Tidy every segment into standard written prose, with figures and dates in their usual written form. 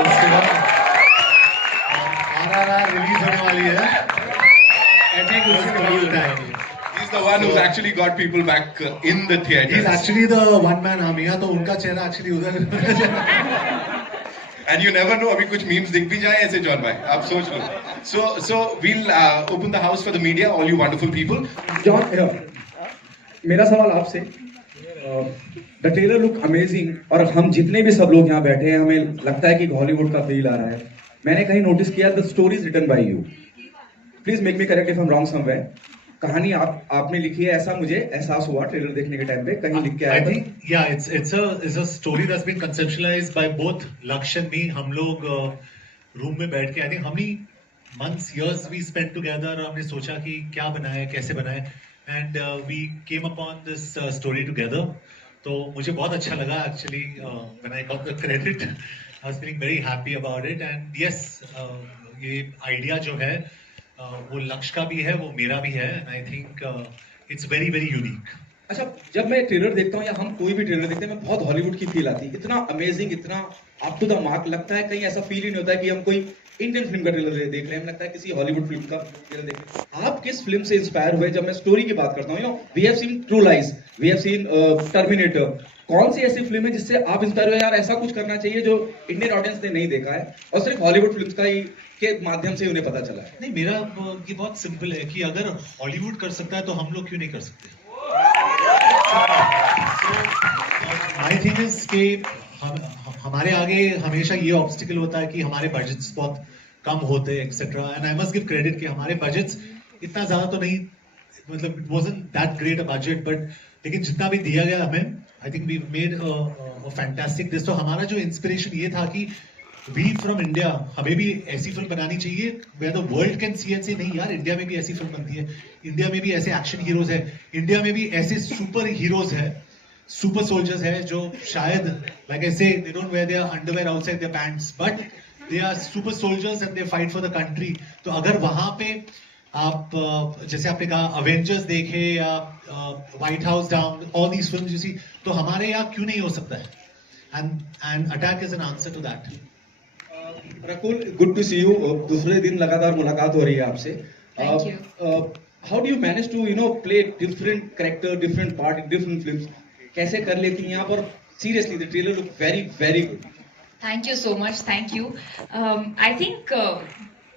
उसके बाद RRR release होने वाली है। He's the one who's actually got people back in the theatre. He's actually the one man army. या तो उनका चेहरा actually उधर And you never know, अभी कुछ memes दिख भी जाए ऐसे जॉन भाई, आप सोच लो. So we'll open the house for the media, all you wonderful people. John, मेरा सवाल आपसे, द ट्रेलर लुक अमेजिंग और हम जितने भी सब लोग यहाँ बैठे हैं हमें लगता है कि हॉलीवुड का फील आ रहा है. मैंने कहीं नोटिस किया the story is written by you. Please make me correct if I am wrong somewhere. कहानी आपने लिखी है, ऐसा मुझे एहसास हुआ ट्रेलर देखने के टाइम पे. कहीं लिख के आया I think yeah, it's a story that's been conceptualized by both Laksh and me. हम लोग रूम में बैठ के I think how many months, years we spent together. हमने सोचा कि क्या बनाए, कैसे बनाए, and we came upon this story together. तो मुझे बहुत अच्छा लगा actually when I got the credit. I was feeling very happy about it, and yes, ये idea जो है वो लक्ष्य का भी है, वो मेरा भी है, and I think it's very very unique. अच्छा, जब मैं ट्रेलर देखता हूँ या हम कोई भी ट्रेलर देखते हैं, मैं बहुत हॉलीवुड की फील आती है. इतना अमेजिंग, इतना अप टू द मार्क लगता है. कहीं ऐसा फील ही नहीं होता है कि हम कोई इंडियन फिल्म का ट्रेलर देख रहे हैं. हमें लगता है किसी हॉलीवुड फिल्म का ट्रेलर देख रहे हैं. आप किस फिल्म से इंस्पायर हुए? जब मैं स्टोरी की बात करता हूँ, you know, we have seen True Lies, we have seen Terminator. कौन सी ऐसी फिल्म है जिससे आप इंस्पायर हुए, यार ऐसा कुछ करना चाहिए जो इंडियन ऑडियंस ने नहीं देखा है और सिर्फ हॉलीवुड फिल्म का ही के माध्यम से उन्हें पता चला है? नहीं, मेरा ये बहुत सिंपल है कि अगर हॉलीवुड कर सकता है तो हम लोग क्यों नहीं कर सकते. माय थिंग इज कि हमारे आगे हमेशा ये ऑब्स्टिकल होता है कि हमारे बजट्स बहुत कम होते हैं etcetera. And I must give credit कि हमारे बजट्स इतना ज्यादा तो नहीं, मतलब it wasn't that great a budget, but लेकिन जितना भी दिया गया हमें, I think we made a fantastic this. तो हमारा जो इंस्पिरेशन ये था कि वी फ्रॉम इंडिया, हमें भी ऐसी फिल्म बनानी चाहिए where the world can see and से नहीं यार, इंडिया में भी ऐसी फिल्म बनती है, इंडिया में भी ऐसे एक्शन हीरोज है, इंडिया में भी ऐसे सुपर हीरोज है, सुपर सोल्जर्स है जो शायद like I say they don't wear their underwear outside their pants, but they are super soldiers and they fight for the country. तो अगर वहां पे आप जैसे आपने कहा अवेंजर्स देखे या White House Down, all these films you see, तो हमारे यहाँ क्यों नहीं हो सकता है? And attack is an answer to that. Rakul, good to see you. दूसरे दिन लगातार मुलाकात हो रही है आपसे. Thank you. How do you manage to, you know, play different character, different part in different films? कैसे कर लेती हैं आप? और seriously the trailer look very very good. Thank you so much. Thank you. I think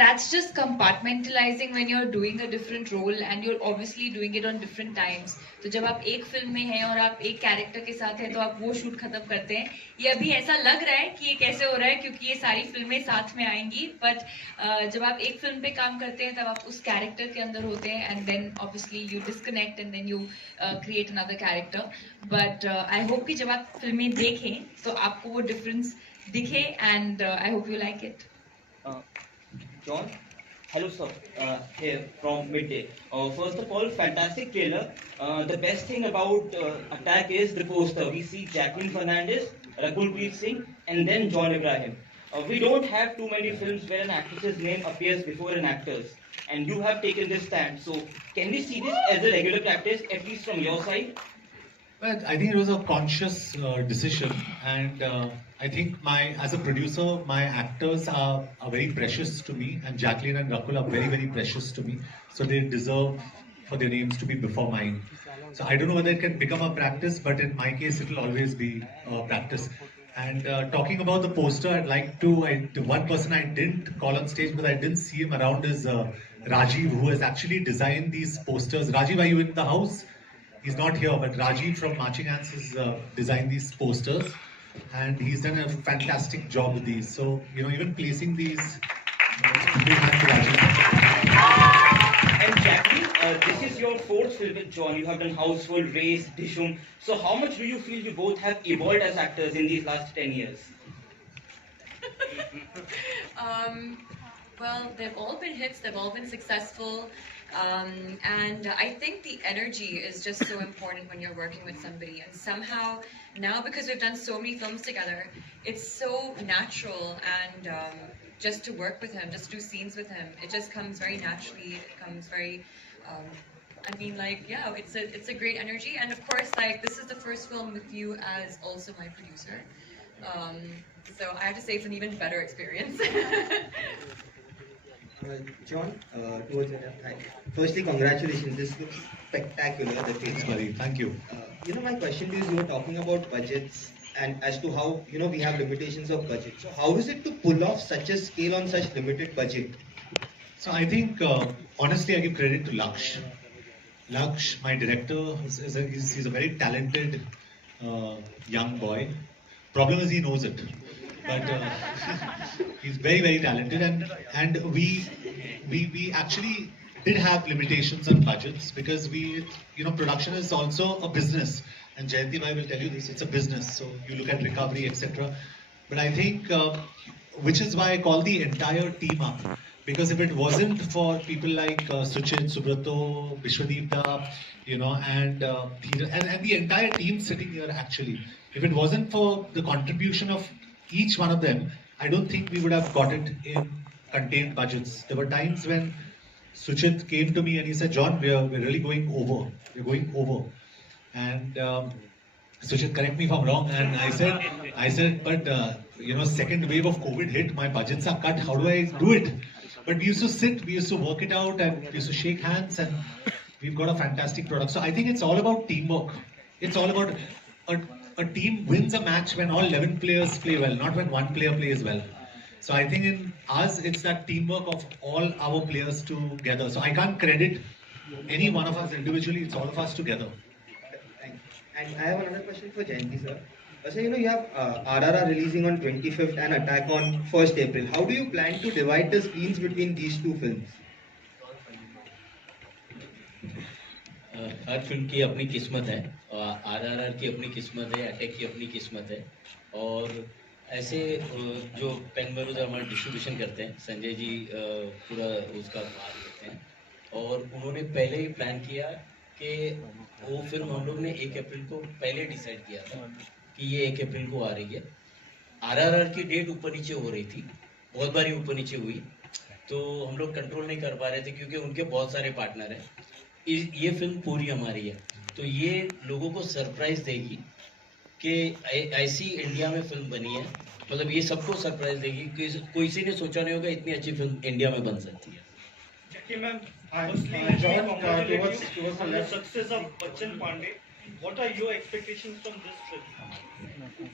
that's just compartmentalizing when you're doing a different role and you're obviously doing it on different times. तो जब आप एक film में हैं और आप एक character के साथ हैं तो आप वो शूट खत्म करते हैं. ये अभी ऐसा लग रहा है कि ये कैसे हो रहा है क्योंकि ये सारी फिल्में साथ में आएंगी, बट जब आप एक फिल्म पे काम करते हैं तब आप उस कैरेक्टर के अंदर होते हैं and then obviously you disconnect and then you create another character. But I hope कि जब आप फिल्में देखें तो आपको वो डिफरेंस दिखे and I hope you like it. John, hello sir, here from Midday. First of all, fantastic trailer. The best thing about Attack is the poster. We see Jacqueline Fernandez, Rakul Preet Singh, and then John Ibrahim. We don't have too many films where an actress's name appears before an actor's, and you have taken this stand. So, can we see this as a regular practice, at least from your side? Well, I think it was a conscious decision, and I think as a producer, my actors are very precious to me, and Jacqueline and Rakul are very very precious to me. So they deserve for their names to be before mine. So I don't know whether it can become a practice, but in my case, it will always be a practice. And talking about the poster, I'd like to. The one person I didn't call on stage, but I didn't see him around is Rajiv, who has actually designed these posters. Rajiv, are you in the house? He's not here, but Rajiv from Marching Ants has designed these posters, and he's done a fantastic job with these. So, you know, even placing these, big hand to Rajiv. And Jacqueline, this is your fourth film with John. You have done Houseful, Race, Dishum. So, how much do you feel you both have evolved as actors in these last 10 years? Well, they've all been hits, they've all been successful, and I think the energy is just so important when you're working with somebody. And somehow, now because we've done so many films together, it's so natural and just to work with him, just do scenes with him. It just comes very naturally. It comes very. I mean, like, yeah, it's a great energy, and of course, like, this is the first film with you as also my producer. Um, so I have to say it's an even better experience. John, towards the hi. Firstly, congratulations. This looks spectacular. The Thanks, trailer. buddy. Thank you. My question to you is, you were talking about budgets and as to how we have limitations of budget. So how is it to pull off such a scale on such limited budget? So I think, honestly, I give credit to Laksh. Laksh, my director, he's a very talented young boy. Problem is he knows it, but he's very very talented, and we actually did have limitations on budgets because production is also a business, and Jayanti Bhai will tell you this, it's a business. So you look at recovery, etc. But I think, which is why I call the entire team up. Because if it wasn't for people like Suchit, Subrato, Vishwadeep Da, and the entire team sitting here actually, if it wasn't for the contribution of each one of them, I don't think we would have got it in contained budgets. There were times when Suchit came to me and he said, John, we're really going over. We're going over. And Suchit, correct me if I'm wrong. And I said, but second wave of COVID hit, my budgets are cut. How do I do it? But we used to sit, we used to work it out, and we used to shake hands, and we've got a fantastic product. So I think it's all about teamwork. It's all about a team wins a match when all 11 players play well, not when one player plays well. So I think in us, it's that teamwork of all our players together. So I can't credit any one of us individually, it's all of us together. Thank you. And I have another question for Jayanti, sir. So, you have RRR releasing on 25th and Attack on 1st April. How do you plan to divide the screens between these two films? Her film की अपनी किस्मत है, आरआरआर की अपनी किस्मत है, attack की अपनी किस्मत है, और ऐसे जो पेंगमरूद हमारे डिस्ट्रीब्यूशन करते हैं, संजय जी पूरा उसका भाग लेते हैं, और उन्होंने पहले ही प्लान किया कि वो फिल्म हम लोग ने 1 अप्रैल को पहले डिसाइड किया था कि ये 1 अप्रैल को आ रही है। आरआरआर की डेट ऊपर नीचे हो रही थी, बहुत बारी ऊपर नीचे हुई, तो हम लोग कंट्रोल नहीं कर पा रहे थे क्योंकि उनके बहुत सारे पार्टनर हैं। ये फिल्म पूरी हमारी है, तो ये लोगों को सरप्राइज देगी कि ऐसी इंडिया में फिल्म बनी है, मतलब ये सबको सरप्राइज देगी कि कोई सी ने सोचा नहीं होगा इतनी अच्छी फिल्म इंडिया में बन सकती है। John, on the success of Bachchan Pandey, what are your expectations from this film?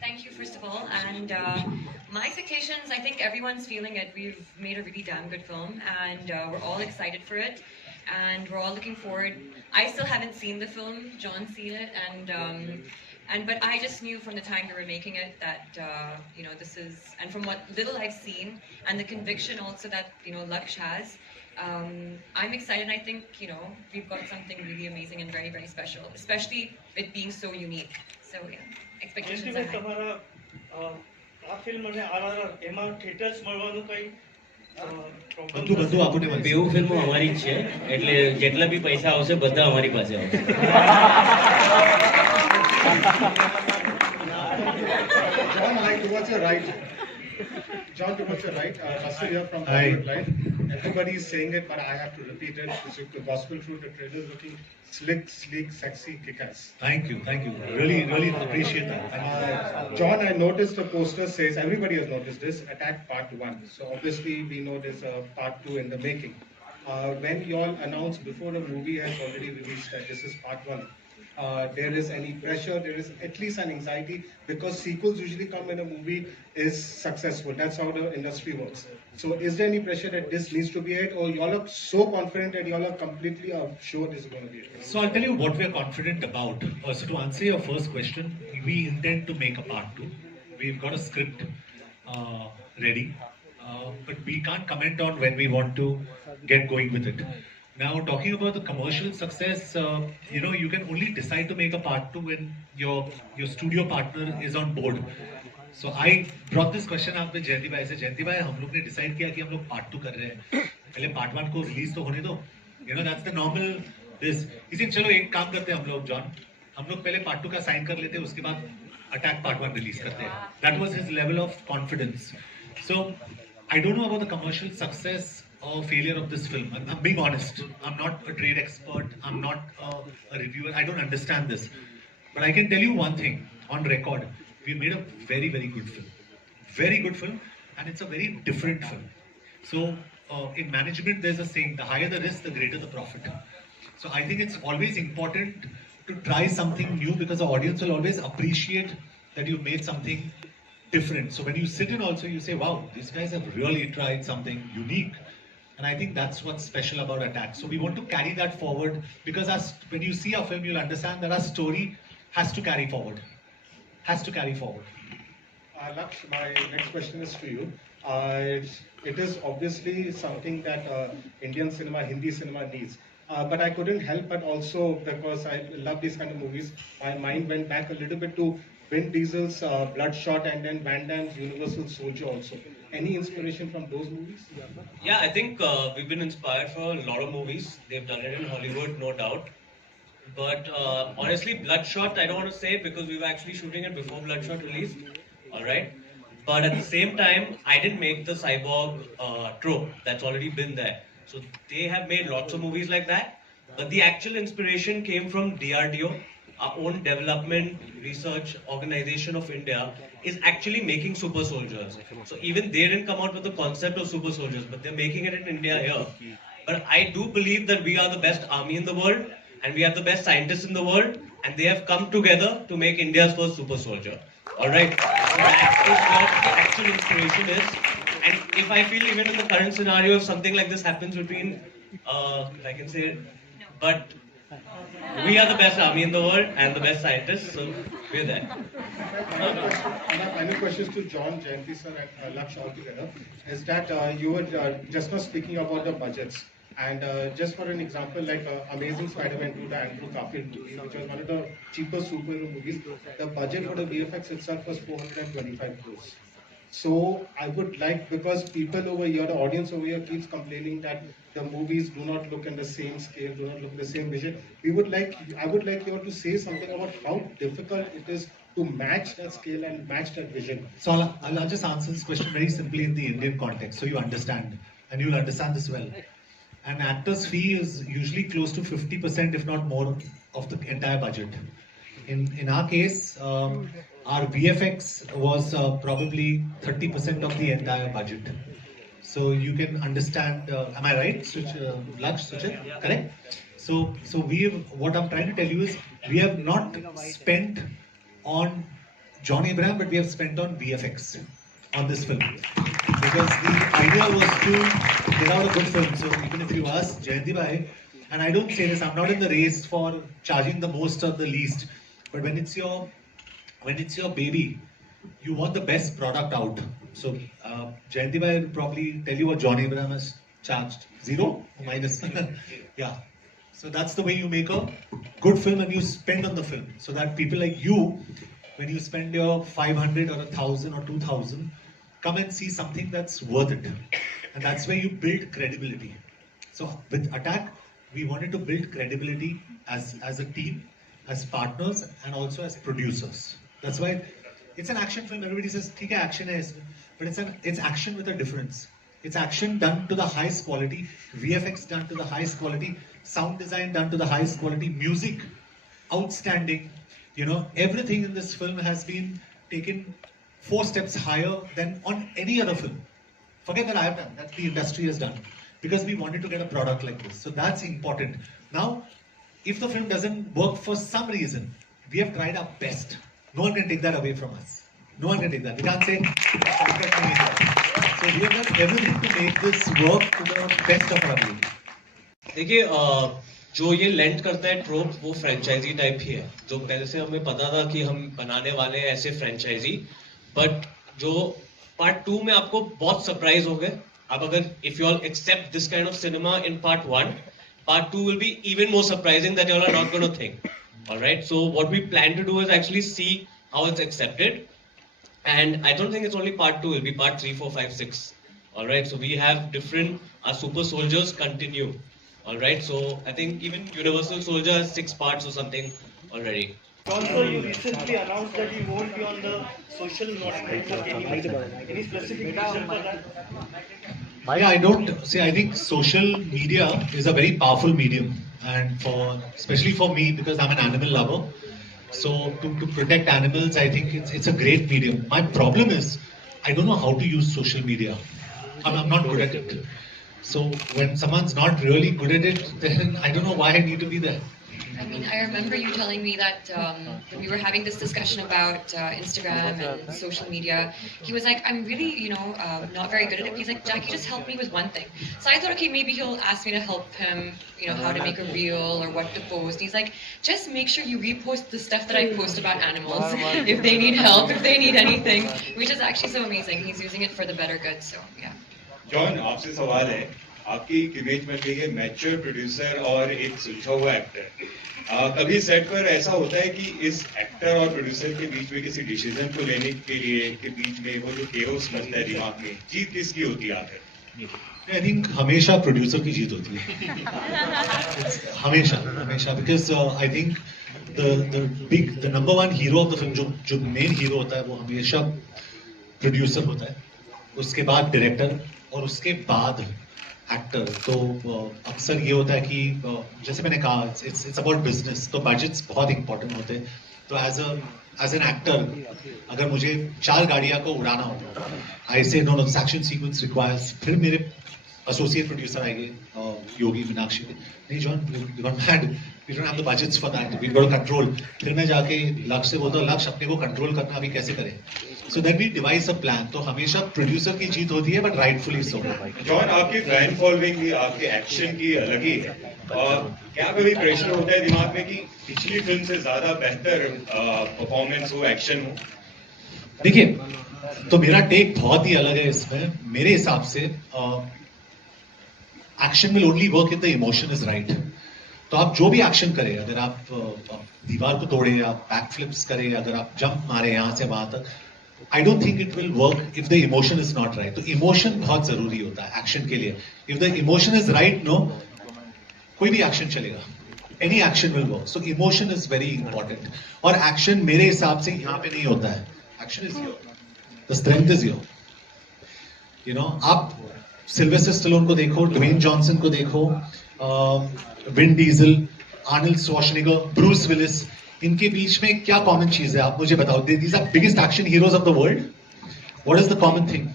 Thank you, first of all. And my expectations, I think everyone's feeling it. We've made a really damn good film, and we're all excited for it, and we're all looking forward. I still haven't seen the film. John's seen it, but I just knew from the time we were making it that this is, and from what little I've seen, and the conviction also that Laksh has. I'm excited. I think we've got something really amazing and very very special, especially it being so unique. So yeah, expectations are high. તમારા આ film અને RRR એમાં theatres મળવાનું કઈ બધું આપણને મળશે. બેઉ ફિલ્મો અમારી જ છે, એટલે જેટલા બી પૈસા આવશે બધા અમારી પાસે આવશે. John, towards your right. John, towards your right. Russell here from Hollywood, right? Everybody is saying it, but I have to repeat it. This is the gospel truth. The trailer is looking slick, sleek, sexy, kick-ass. Thank you. Really appreciate that. John, I noticed the poster says, everybody has noticed this, Attack Part 1. So obviously we know there's a Part 2 in the making. When you all announced before the movie has already released that this is Part 1, there is any pressure, there is at least an anxiety, because sequels usually come when a movie is successful. That's how the industry works. So is there any pressure that this needs to be it, or you all are so confident that you all are completely sure this is going to be it? So I'll tell you what we are confident about. So to answer your first question, we intend to make a part 2. We've got a script ready, but we can't comment on when we want to get going with it. Now, talking about the commercial success, you can only decide to make a part 2 when your studio partner is on board. So I brought this question up with Jayanti Bhai. I said, Jayanti Bhai, हम लोग ने decide किया कि हम लोग part 2 कर रहे हैं. पहले part 1 को release तो होने दो. That's the normal this. इसी चलो एक काम करते हैं हम लोग, John. हम लोग पहले part 2 का sign कर लेते हैं, उसके बाद Attack Part 1 release करते हैं. That was his level of confidence. So I don't know about the commercial success or failure of this film. I'm being honest. I'm not a trade expert. I'm not a reviewer. I don't understand this. But I can tell you one thing on record. We made a very, very good film. Very good film. And it's a very different film. So in management, there's a saying, the higher the risk, the greater the profit. So I think it's always important to try something new because the audience will always appreciate that you made something different. So when you sit in also, you say, wow, these guys have really tried something unique. And I think that's what's special about Attack. So we want to carry that forward because when you see our film, you'll understand that our story has to carry forward. Has to carry forward. Laksh, my next question is for you. It is obviously something that Indian cinema, Hindi cinema needs. But I couldn't help but also, because I love these kind of movies, my mind went back a little bit to Vin Diesel's Bloodshot and then Van Damme's Universal Soldier also. Any inspiration from those movies? Yeah, I think we've been inspired for a lot of movies. They've done it in Hollywood, no doubt. But honestly, Bloodshot, I don't want to say it because we were actually shooting it before Bloodshot released. Alright? But at the same time, I didn't make the cyborg trope. That's already been there. So they have made lots of movies like that. But the actual inspiration came from DRDO, our own development research organization of India, is actually making super soldiers. So even they didn't come out with the concept of super soldiers, but they're making it in India here. But I do believe that we are the best army in the world, and we have the best scientists in the world, and they have come together to make India's first super soldier. Alright? So that is what the actual inspiration is. And if I feel even in the current scenario, if something like this happens between, I can say, but we are the best army in the world and the best scientists, so we're there. My final question to John, Jayanti sir and Laksh all together is that you were just now speaking about the budgets. And just for an example, like Amazing Spider-Man 2, the Andrew Garfield movie, which was one of the cheapest superhero movies, the budget for the VFX itself was 425 crores. So I would like, because people over here, the audience over here keeps complaining that the movies do not look in the same scale, do not look in the same vision. I would like you all to say something about how difficult it is to match that scale and match that vision. So I'll just answer this question very simply in the Indian context, so you understand, and you'll understand this well. An actor's fee is usually close to 50%, if not more, of the entire budget. In our case, our VFX was probably 30% of the entire budget. So you can understand. Am I right, Laksh, Suchit? Correct. So what I'm trying to tell you is we have not spent on John Abraham, but we have spent on VFX on this film. Because the idea was to get out a good film. So even if you ask Jayanti Bhai, and I don't say this, I'm not in the race for charging the most or the least, but when it's your baby, you want the best product out. So Jayanti Bhai will probably tell you what John Abraham has charged. 0 or minus? Yeah. So that's the way you make a good film and you spend on the film. So that people like you, when you spend your 500 or 1,000 or 2,000, come and see something that's worth it. And that's where you build credibility. So with Attack, we wanted to build credibility as a team, as partners, and also as producers. That's why it's an action film. Everybody says, "Theek hai, action hai," but it's action with a difference. It's action done to the highest quality, VFX done to the highest quality, sound design done to the highest quality, music outstanding. You know, everything in this film has been taken 4 steps higher than on any other film. Forget that I have done, that the industry has done. Because we wanted to get a product like this. So that's important. Now, if the film doesn't work for some reason, we have tried our best. No one can take that away from us. No one can take that. We can't say, so we have done everything to make this work to the best of our ability. देखिए जो ये lent करता है ट्रोप वो franchise type ही है जो पहले से हमें पता था कि हम बनाने वाले हैं ऐसे फ्रेंचाइजी बट जो पार्ट 2 में आपको बहुत सरप्राइज हो गए अब अगर if you all except this kind of cinema in part 1 part 2 will be even more surprising that you all are not going to think. Alright, so what we plan to do is actually see how it's accepted. And I don't think it's only part 2, it'll be part 3, 4, 5, 6. Alright, so we have different, our super soldiers continue. Alright, so I think even Universal Soldier has 6 parts or something already. Also, you recently announced that you won't be on the social network anymore. Any specific reason for that? Yeah, I don't see. I think social media is a very powerful medium, and for especially for me because I'm an animal lover. So to protect animals, I think it's a great medium. My problem is I don't know how to use social media. I'm not good at it. So when someone's not really good at it, then I don't know why I need to be there. I mean, I remember you telling me that when we were having this discussion about Instagram and social media, he was like, I'm really, not very good at it. He's like, Jackie, just help me with one thing. So I thought, okay, maybe he'll ask me to help him, how to make a reel or what to post. He's like, just make sure you repost the stuff that I post about animals if they need help, if they need anything, which is actually so amazing. He's using it for the better good, so yeah. John आपसे सवाल है आपकी image बन गई है mature producer और एक सुलझा हुआ एक्टर कभी सेट पर ऐसा होता है कि इस एक्टर और प्रोड्यूसर के बीच में किसी डिसीजन को लेने के लिए के बीच में वो जो केओस बनता है दिमाग में जीत किसकी होती है आखिर आई थिंक हमेशा प्रोड्यूसर की जीत होती है हमेशा हमेशा because I think the number one hero of the film जो मेन हीरो होता है वो हमेशा प्रोड्यूसर होता है उसके बाद डायरेक्टर और उसके बाद एक्टर तो अक्सर ये होता है कि जैसे मैंने कहा इट्स अबाउट बिजनेस तो बजट्स बहुत इंपॉर्टेंट होते हैं तो एज एन एक्टर अगर मुझे 4 गाड़ियां को उड़ाना हो आई से नो एक्शन सीक्वेंस रिक्वायर्स फिर मेरे एसोसिएट प्रोड्यूसर आएंगे योगी मीनाक्षी नहीं John you got mad we don't have the budgets for that we got control फिर मैं जाके लक्ष्य से बोलता हूँ लक्ष्य अपने को कंट्रोल करना अभी कैसे करें so that we devise a plan तो हमेशा प्रोड्यूसर की जीत होती है बट राइटफुली सो जॉन आपकी फैन फॉलोइंग भी आपके एक्शन की अलग ही है और क्या कभी प्रेशर होता है दिमाग में कि पिछली फिल्म से ज्यादा बेहतर परफॉर्मेंस हो एक्शन हो देखिए तो मेरा टेक बहुत ही अलग है इसमें मेरे हिसाब से action will only work if the emotion is right तो आप जो भी एक्शन करें अगर आप दीवार को तोड़े आप बैक फ्लिप्स करें अगर आप जंप मारे यहां से वहां तक I don't think it will work if the emotion is not right तो इमोशन बहुत जरूरी होता है एक्शन के लिए if the emotion is right no कोई भी एक्शन चलेगा any action will work so emotion is very important और एक्शन मेरे हिसाब से यहां पे नहीं होता है action is your the strength is your आप सिल्वेस्टर स्टैलोन को देखो ड्वेन जॉनसन को देखो Vin Diesel Arnold Schwarzenegger Bruce Willis इनके बीच में क्या कॉमन चीज है आप मुझे बताओ these are biggest action heroes of the world what is the common thing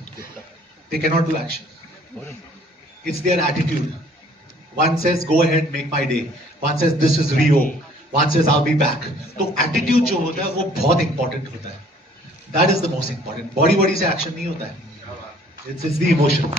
they can not do action it's their attitude one says go ahead make my day one says this is Rio one says I will be back तो attitude जो होता है वो बहुत important होता है that is the most important body से action नहीं होता है इट्स द इमोशन